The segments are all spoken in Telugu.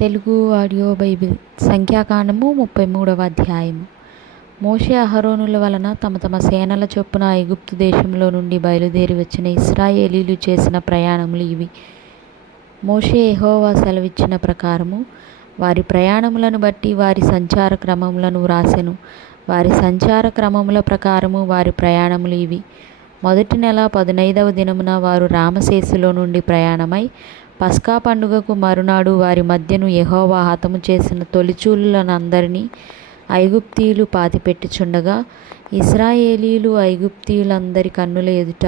తెలుగు ఆడియో బైబిల్ సంఖ్యాకాండము 33వ అధ్యాయము. మోషే అహరోనుల వలన తమ తమ సేనల చొప్పున ఐగుప్తు దేశంలో నుండి బయలుదేరి వచ్చిన ఇశ్రాయేలీలు చేసిన ప్రయాణములు ఇవి. మోషే యెహోవా సెలవిచ్చిన ప్రకారము వారి ప్రయాణములను బట్టి వారి సంచార క్రమములను వ్రాసెను. వారి సంచార క్రమముల ప్రకారము వారి ప్రయాణములు ఇవి. మొదటి నెల 15వ దినమున వారు రామసేసులో నుండి ప్రయాణమై పస్కా పండుగకు మరునాడు వారి మధ్యను యెహోవా హతము చేసిన తొలిచూలులనందరినీ ఐగుప్తీయులు పాతిపెట్టుచుండగా ఇశ్రాయేలీలు ఐగుప్తీయులందరి కన్నుల ఎదుట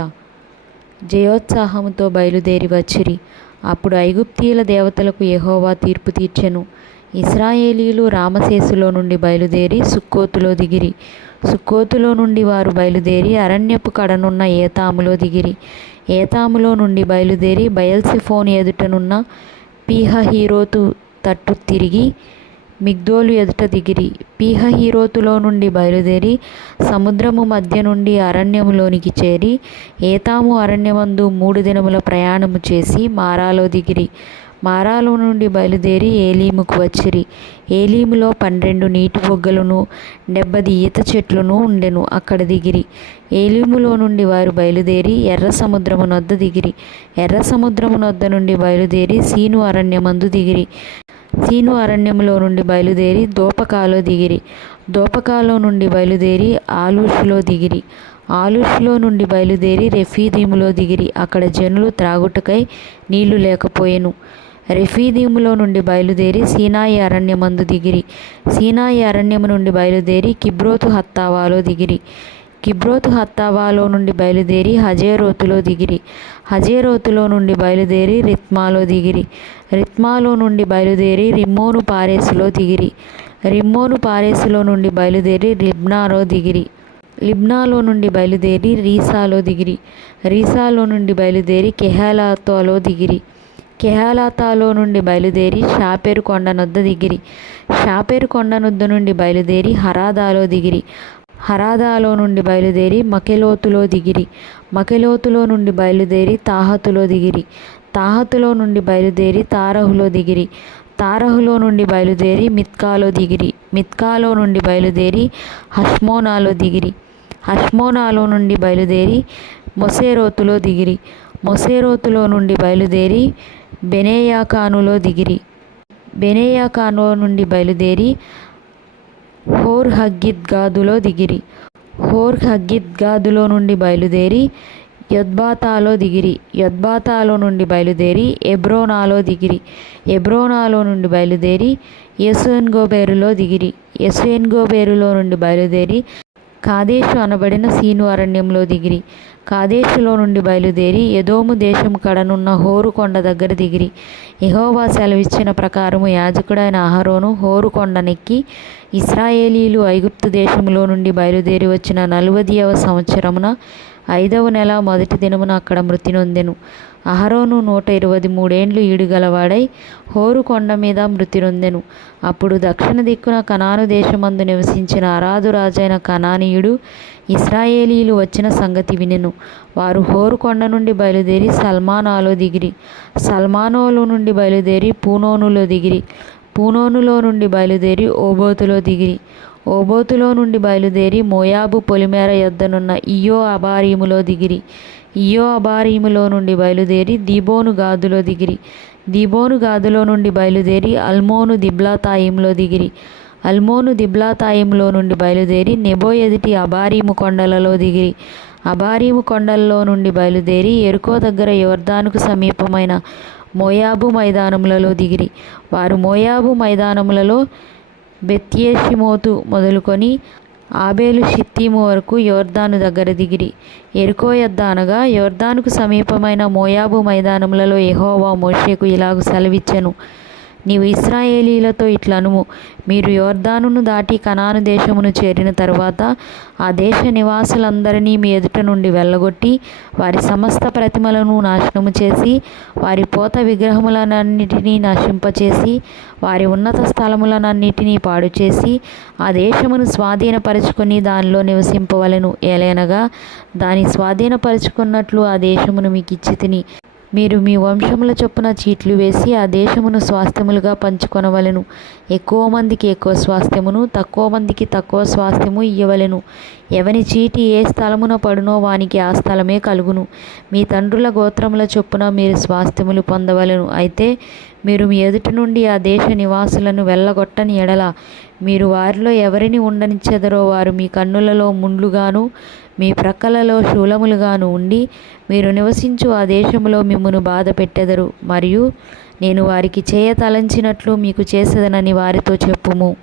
జయోత్సాహముతో బయలుదేరి వచ్చిరి. అప్పుడు ఐగుప్తీయుల దేవతలకు యెహోవా తీర్పు తీర్చెను. ఇశ్రాయేలీలు రామసేసులో నుండి బయలుదేరి సుక్కోతులో దిగిరి. సుక్కోతులో నుండి వారు బయలుదేరి అరణ్యపు కడనున్న ఏతాములో దిగిరి. ఏతాములో నుండి బయలుదేరి బయల్సెఫోను ఎదుటనున్న పీహహీరోతు తట్టు తిరిగి మిగ్దోలు ఎదుట దిగిరి. పీహహీరోతులో నుండి బయలుదేరి సముద్రము మధ్య నుండి అరణ్యములోనికి చేరి ఏతాము అరణ్యమందు 3 దినముల ప్రయాణము చేసి మారాలో దిగిరి. మారాలో నుండి బయలుదేరి ఏలీముకు వచ్చిరి. ఏలీములో 12 నీటి బొగ్గలును 70 ఈత చెట్లును ఉండెను. అక్కడ దిగిరి. ఏలీములో నుండి వారు బయలుదేరి ఎర్ర సముద్రము నొద్ద దిగిరి. ఎర్ర సముద్రము నొద్ద నుండి బయలుదేరి సీను అరణ్యమందు దిగిరి. సీను అరణ్యములో నుండి బయలుదేరి దోపకాలో దిగిరి. దోపకాలో నుండి బయలుదేరి ఆలూషులో దిగిరి. ఆలూషులో నుండి బయలుదేరి రెఫీదీములో దిగిరి. అక్కడ జనులు త్రాగుటకై నీళ్లు లేకపోయెను. రెఫీదీములో నుండి బయలుదేరి సీనాయి అరణ్యమందు దిగిరి. సీనాయి అరణ్యము నుండి బయలుదేరి కిబ్రోతు హత్తావాలో దిగిరి. కిబ్రోతు హత్తావాలో నుండి బయలుదేరి హజేరోతులో దిగిరి. హజేరోతులో నుండి బయలుదేరి రిత్మాలో దిగిరి. రిత్మాలో నుండి బయలుదేరి రిమ్మోను పారేసులో దిగిరి. రిమ్మోను పారేసులో నుండి బయలుదేరి లిబ్నాలో దిగిరి. లిబ్నాలో నుండి బయలుదేరి రీసాలో దిగిరి. రీసాలో నుండి బయలుదేరి కెహేలాతాలో దిగిరి. కెహేలాతాలో నుండి బయలుదేరి షాపెరు కొండ నొద్ద దిగిరి. షాపెరు కొండ నొద్ద నుండి బయలుదేరి హరాదాలో దిగిరి. హరాదాలో నుండి బయలుదేరి మకెలోతులో దిగిరి. మకెలోతులో నుండి బయలుదేరి తాహతులో దిగిరి. తాహతులో నుండి బయలుదేరి తారహులో దిగిరి. తారహులో నుండి బయలుదేరి మిత్కాలో దిగిరి. మిత్కాలో నుండి బయలుదేరి హష్మోనాలో దిగిరి. హష్మోనాలో నుండి బయలుదేరి మొసేరోతులో దిగిరి. మొసేరోతులో నుండి బయలుదేరి బెనేయాకానులో దిగిరి. బెనేయాకాను నుండి బయలుదేరి హోర్ హగ్గిద్గాదులో దిగిరి. హోర్ హగ్గిద్గాదులో నుండి బయలుదేరి యొత్బాతాలో దిగిరి. యొత్బాతాలో నుండి బయలుదేరి ఎబ్రోనాలో దిగిరి. ఎబ్రోనాలో నుండి బయలుదేరి ఎసోన్గోబెరులో దిగిరి. ఎసోన్గోబెరులో నుండి బయలుదేరి కాదేశు అనబడిన సీను అరణ్యంలో దిగిరి. కాదేశులో నుండి బయలుదేరి ఎదోము దేశము కడనున్న హోరు కొండ దగ్గర దిగిరి. యెహోవా సెలవిచ్చిన ప్రకారము యాజకుడైన అహరోను హోరు కొండనెక్కి ఇశ్రాయేలీలు ఐగుప్తు దేశములో నుండి బయలుదేరి వచ్చిన 40వ సంవత్సరమున 5వ నెల మొదటి దినమున అక్కడ మృతి నొందెను. అహరోను 123 ఏండ్లు ఈడుగలవాడై హోరు కొండ మీద మృతి నొందెను. అప్పుడు దక్షిణ దిక్కున కనాను దేశమందు నివసించిన అరాదు రాజైన కనానీయుడు ఇశ్రాయేలీలు వచ్చిన సంగతి వినెను. వారు హోరు కొండ నుండి బయలుదేరి సల్మానాలో దిగిరి. సల్మానోలో నుండి బయలుదేరి పూనోనులో దిగిరి. పూనోనులో నుండి బయలుదేరి ఓబోతులో దిగిరి. ఓబోతులో నుండి బయలుదేరి మోయాబు పొలిమేర యొద్దనున్న ఇయ్యో అబారీములో దిగిరి. ఇయ్యో అబారీములో నుండి బయలుదేరి దీబోను గాదులో దిగిరి. దీబోను గాదులో నుండి బయలుదేరి అల్మోను దిబ్లాతాయిములో దిగిరి. అల్మోను దిబ్లాతాయిములో నుండి బయలుదేరి నెబో ఎదుటి అబారీము కొండలలో దిగిరి. అబారీము కొండలలో నుండి బయలుదేరి ఎరుకో దగ్గర యొర్దానుకు సమీపమైన మోయాబు మైదానములలో దిగిరి. వారు మోయాబు మైదానములలో బెత్యేషిమోతు మొదలుకొని ఆబేలు షిత్తీము వరకు యొర్దాను దగ్గర దిగిరి. ఎరుకో యొద్ద అనగా యొర్దానుకు సమీపమైన మోయాబు మైదానములలో యెహోవా మోషేకు ఇలాగు సెలవిచ్చెను. నీవు ఇశ్రాయేలీలతో ఇట్లనుము, మీరు యొర్దానును దాటి కనాను దేశమును చేరిన తరువాత ఆ దేశ నివాసులందరినీ మీ ఎదుట నుండి వెళ్ళగొట్టి వారి సమస్త ప్రతిమలను నాశనము చేసి వారి పోత విగ్రహములనన్నిటినీ నశింపచేసి వారి ఉన్నత స్థలములనన్నిటినీ పాడు చేసి ఆ దేశమును స్వాధీనపరచుకొని దానిలో నివసింపవలెను. ఏలైనగా దాని స్వాధీనపరచుకున్నట్లు ఆ దేశమును మీకు ఇచ్చితిని. మీరు మీ వంశముల చొప్పున చీట్లు వేసి ఆ దేశమును స్వాస్థ్యములుగా పంచుకొనవలెను. ఎక్కువ మందికి ఎక్కువ స్వాస్థ్యమును, తక్కువ మందికి తక్కువ స్వాస్థ్యము ఇయ్యవలెను. ఎవని చీటి ఏ స్థలమున పడునో వానికి ఆ స్థలమే కలుగును. మీ తండ్రుల గోత్రముల చొప్పున మీరు స్వాస్థ్యములు పొందవలెను. అయితే మీరు మీ ఎదుటి నుండి ఆ దేశ నివాసులను వెళ్ళగొట్టని ఎడల మీరు వారిలో ఎవరిని ఉండనిచ్చెదరో వారు మీ కన్నులలో ముండ్లుగాను మీ ప్రక్కలలో శూలములుగాను ఉండి మీరు నివసించు ఆ దేశములో మిమ్మును బాధ పెట్టెదరు. మరియు నేను వారికి చేయ తలంచినట్లు మీకు చేసేదనని వారితో చెప్పుము.